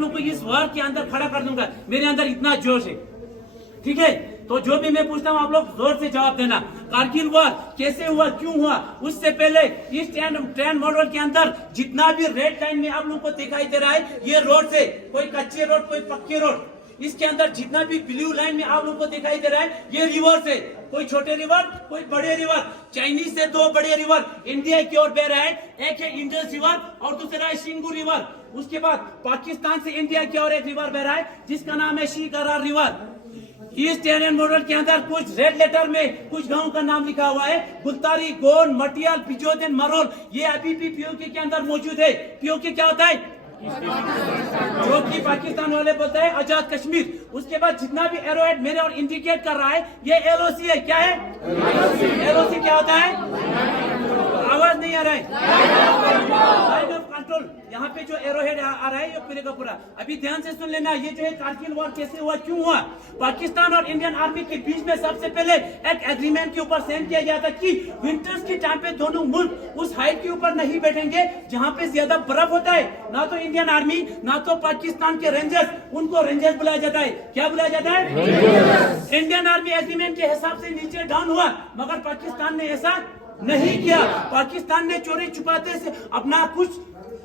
लोगों को इस वार के अंदर खड़ा कर दूंगा। मेरे अंदर इतना जोश है, ठीक है। तो जो भी मैं पूछता हूँ आप लोग जोर से जवाब देना। कारगिल वार कैसे हुआ, क्यों हुआ? उससे पहले इस ट्रेन मॉडल के अंदर जितना भी रेड लाइन में आप लोगों को दिखाई दे रहा है, ये रोड से, कोई कच्चे रोड कोई पक्के रोड, इसके अंदर जितना भी ब्लू लाइन में आप लोगों को दिखाई दे रहा है, ये रिवर से, कोई छोटे रिवर कोई बड़े रिवर। चाइनीज से 2 बड़े रिवर इंडिया की ओर बह रहा है, एक है इंडस रिवर और दूसरा है सिंगू रिवर। उसके बाद पाकिस्तान से इंडिया की ओर एक रिवर बह रहा है जिसका नाम है शीकरार रिवर। ईस्ट इंडियन मॉडल के अंदर कुछ रेड लेटर में कुछ गांव का नाम लिखा हुआ है, गुलतारी, गोन, मटियाल, बिजोदन, मरोल, ये अभी भी पीओके के अंदर मौजूद है। पीओके क्या होता है? जो कि पाकिस्तान वाले बोलते हैं आजाद कश्मीर। उसके बाद जितना भी एरोहेड मेरे और इंडिकेट कर रहा है, ये एलओसी है। क्या है एलओसी? क्या होता है? आवाज नहीं आ रहा है। लाइन ऑफ कंट्रोल, यहाँ पे जो एरोहेड आ रहा है ये पूरे का पूरा। अभी ध्यान से सुन लेना, ये जो है कारगिल वॉर कैसे हुआ, क्यों हुआ? पाकिस्तान और इंडियन आर्मी के बीच में सबसे पहले एक एग्रीमेंट के ऊपर साइन किया गया था कि विंटर्स के टाइम पे दोनों मुल्क उस हाइट के ऊपर नहीं बैठेंगे जहाँ पे ज्यादा बर्फ होता है। ना तो इंडियन आर्मी ना तो पाकिस्तान के रेंजर्स, उनको रेंजर्स बुलाया जाता है। क्या बुलाया जाता है? इंडियन आर्मी एग्रीमेंट के हिसाब से नीचे डाउन हुआ, मगर पाकिस्तान ने ऐसा नहीं किया। पाकिस्तान ने चोरी छुपाते से अपना कुछ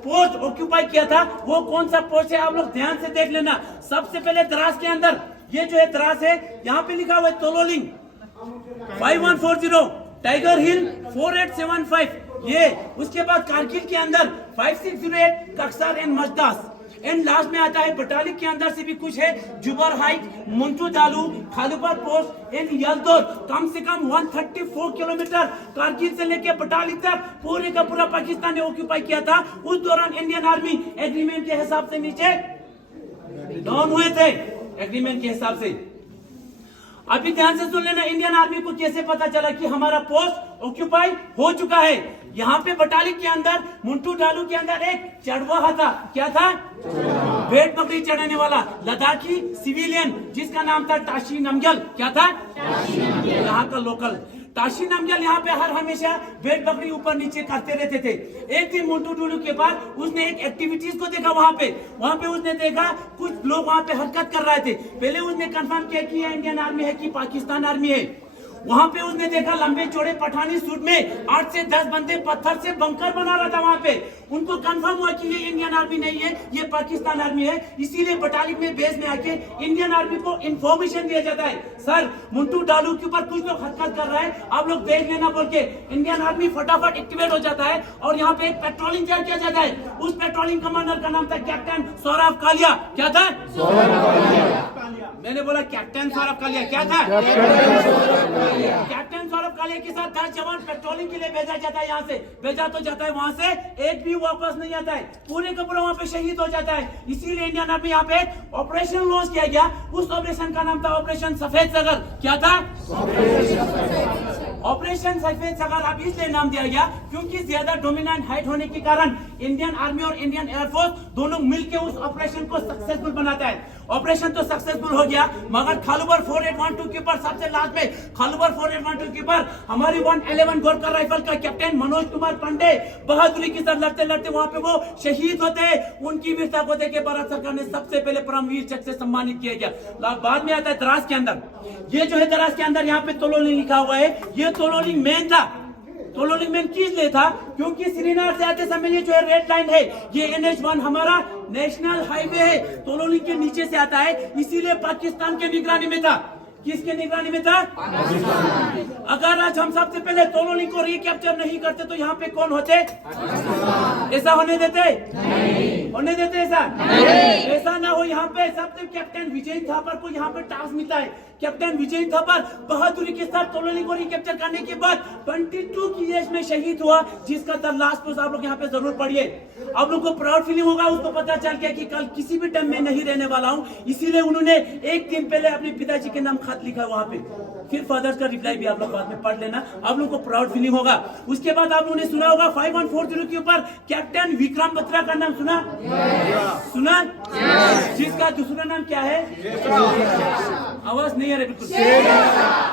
पोस्ट ऑक्यूपाई किया था। वो कौन सा पोस्ट है आप लोग ध्यान से देख लेना। सबसे पहले द्रास के अंदर, ये जो है द्रास है, यहाँ पे लिखा हुआ है तोलोलिंग 5140, टाइगर हिल 4875, ये। उसके बाद कारगिल के अंदर 5608, कक्सर एंड मजदास एंड लास्ट में आता है बटालिक के अंदर से भी कुछ है, जुबर height, Muntu Dalu, खालूपर post and यलदौर। कम से कम 134 किलोमीटर कारगिल से लेके बटालिक तक पूरे का पूरा पाकिस्तान ने ऑक्यूपाई किया था। उस दौरान इंडियन आर्मी एग्रीमेंट के हिसाब से नीचे डाउन हुए थे, एग्रीमेंट के हिसाब से। अभी ध्यान से सुन लेना, इंडियन आर्मी को कैसे पता चला कि हमारा पोस्ट ऑक्यूपाई हो चुका है? यहाँ पे बटालिक के अंदर, मुंटू डालू के अंदर एक चढ़वाहा था। क्या था? भेड़ बकरी चढ़ाने वाला लद्दाखी सिविलियन जिसका नाम था ताशी नमग्याल। क्या था? यहाँ का लोकल ताशी नमग्याल यहाँ पे हर हमेशा भेड़ बकरी ऊपर नीचे करते रहते थे। एक दिन मुंटू डुलू के बाद उसने एक एक्टिविटीज को देखा वहाँ पे उसने देखा कुछ लोग वहाँ पे हरकत कर रहे थे। पहले उसने कंफर्म किया कि ये इंडियन आर्मी है कि पाकिस्तान आर्मी है। वहाँ पे उसने देखा लंबे चौड़े पठानी सूट में 8 से 10 बंदे पत्थर से बंकर बना रहा था वहाँ पे। उनको कंफर्म हुआ कि ये इंडियन आर्मी नहीं है, ये पाकिस्तान आर्मी है। इसीलिए बटालियन में बेस में आके इंडियन आर्मी को इंफॉर्मेशन दिया जाता है, सर मुंटू डालू के ऊपर कुछ लोग हरकत कर रहे हैं, आप लोग देख लेना बोल के। इंडियन आर्मी फटाफट एक्टिवेट हो जाता है और यहाँ पे एक पेट्रोलिंग तैयार किया जाता है। उस पेट्रोलिंग कमांडर का नाम था कैप्टन सौरभ कालिया। क्या था? मैंने बोला कैप्टन सौरभ कालिया। क्या था? कैप्टन सौरभ कालिया के साथ 10 जवान पेट्रोलिंग के लिए भेजा जाता है। यहाँ से भेजा तो जाता है, वहाँ से एक भी वापस नहीं आता है, पूरे का पूरा वहाँ पे शहीद हो जाता है। इसीलिए इंडियन आर्मी यहाँ पे ऑपरेशन लॉन्च किया गया। उस ऑपरेशन का नाम था ऑपरेशन सफेद सागर। क्या था? ऑपरेशन सफेद सागर अब इसलिए नाम दिया गया क्योंकि ज्यादा डोमिनेंट हाइट होने के कारण इंडियन आर्मी और इंडियन एयरफोर्स दोनों मिलकर उस ऑपरेशन को सक्सेसफुल बनाता है। ऑपरेशन तो सक्सेसफुल हो गया, मगर खालूबर 4812 के ऊपर सबसे लास्ट में खालूबर 4812 के ऊपर हमारी 111 गोरखा राइफल का कैप्टन मनोज कुमार पांडे बहादुरी के साथ लड़ते लड़ते वहां पे वो शहीद होते। उनकी वीरता को देख के भारत सरकार ने सबसे पहले परमवीर चक्र से सम्मानित किया गया। बाद में आता है द्रास के अंदर, ये जो है द्रास के अंदर यहाँ पे तोलोलिंग लिखा हुआ है। ये तोलोलिंग मेन था। तोलोलिंग मेन किस लिए था? क्योंकि श्रीनगर से आते समय ये जो है रेड लाइन है, ये NH1 हमारा नेशनल हाईवे है, तोलोलिंग के नीचे से आता है, इसीलिए पाकिस्तान के निगरानी में था। किसके निगरानी में था? अगर आज हम सबसे पहले तोलोलिंग को रिकैप्चर नहीं करते तो यहाँ पे कौन होते? ऐसा होने देते? होने देते ऐसा? ऐसा ना हो। यहाँ पे सबसे कैप्टन विजय थापर को यहाँ पे टास्क मिलता है। कैप्टन विजय थापर बहादुरी के साथ तोलोलिंग को रिकैप्चर करने के बाद 22 की एज में शहीद हुआ, जिसका द लास्ट पोस्ट आप लोग यहाँ पे जरूर पढ़िए। आप लोग को प्राउड फीलिंग होगा, उसको पता चल गया कि कल किसी भी टाइम में नहीं रहने वाला हूँ, इसीलिए उन्होंने एक दिन पहले अपने पिताजी के नाम खत लिखा वहाँ पे। फिर फादर्स का रिप्लाई भी आप लोग बाद में पढ़ लेना, आप लोग को प्राउड फीलिंग होगा। उसके बाद आप लोगों ने सुना होगा 5140 के ऊपर कैप्टन विक्रम बत्रा का नाम सुना? सुना? जिसका दूसरा नाम क्या है? आवाज नहीं क्लियर है बिल्कुल।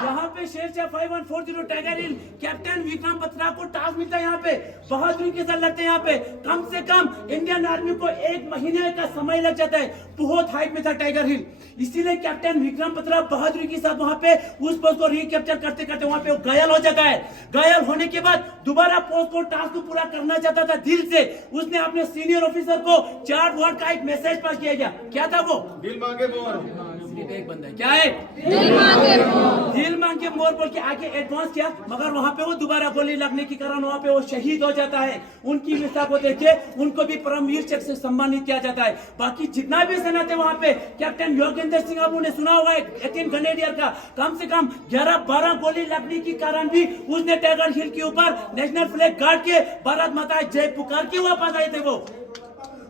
यहाँ पे शेरशाह 5140 टाइगर हिल कैप्टन विक्रम बत्रा को टास्क मिलता है। यहाँ पे बहादुरी के साथ लड़ते हैं। यहाँ पे कम से कम इंडियन आर्मी को 1 महीने का समय लग जाता है। बहुत हाइट में था टाइगर हिल, इसीलिए कैप्टन विक्रम बत्रा बहादुरी के साथ वहां पे उस पोस्ट को रिकैप्चर करते करते वहां पे वो घायल हो जाता है। घायल होने के बाद दोबारा पोस्ट को टास्क को पूरा करना चाहता था दिल से। उसने अपने सीनियर ऑफिसर को 4 वर्ड का एक मैसेज पास किया गया। क्या था वो? दिल मांगे मोर। सिर्फ एक बंदा है, क्या है? दिल मांगे मोर। दिल मांगे मोर बोल के आगे एडवांस किया, मगर वहां पे वो दोबारा गोली लगने के कारण वहां पे वो शहीद हो जाता है। उनकी मिसाल को देखे उनको भी परमवीर चक्र से सम्मानित किया जाता है। बाकी जितना भी सेना थे वहां पे कैप्टन योगेंद्र सिंह, आप ने सुना होगा 18 ग्रेनेडियर का कम से कम 11-12 गोली लगने के कारण भी उसने टाइगर हिल के ऊपर नेशनल फ्लैग गाड़ के भारत माता जय पुकार के वापस आए थे वो।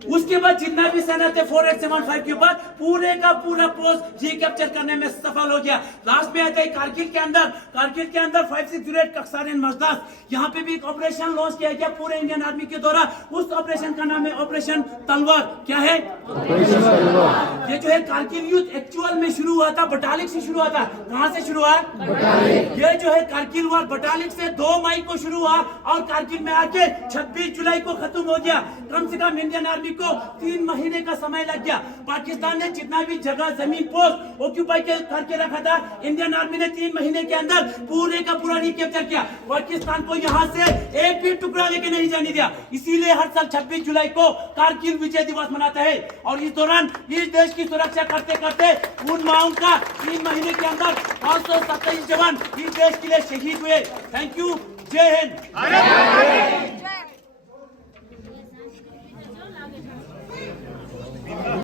उसके बाद जितना भी सेना थे 4875 के ऊपर पूरे का पूरा पोस्ट रिकैप्चर करने में सफल हो गया। लास्ट में आते हैं कारगिल के अंदर 5608 कक्सार मजदास, यहाँ पे भी एक ऑपरेशन लॉन्च किया गया पूरे इंडियन आर्मी के द्वारा। उस ऑपरेशन का नाम है ऑपरेशन तलवार। क्या है? ये जो है कारगिल युद्ध एक्चुअल में शुरू हुआ था बटालिक से शुरू हुआ था। कहाँ से शुरू हुआ? ये जो है कारगिल वार बटालिक से 2 मई को शुरू हुआ और कारगिल में आके 26 जुलाई को खत्म हो गया। कम से कम इंडियन आर्मी को 3 महीने का समय लग गया। पाकिस्तान ने जितना भी जगह जमीन पोस्ट ऑक्यूपाई करके रखा था, इंडियन आर्मी ने 3 महीने के अंदर पूरे का पूरा रिकैप्चर किया। पाकिस्तान को यहाँ से एक भी टुकड़ा लेके नहीं जाने दिया। इसीलिए हर साल 26 जुलाई को कारगिल विजय दिवस मनाता है। और इस दौरान इस देश की सुरक्षा करते करते उन माओं का 3 महीने के अंदर 527 जवान इस देश के लिए शहीद हुए। Thank you. जय हिंद।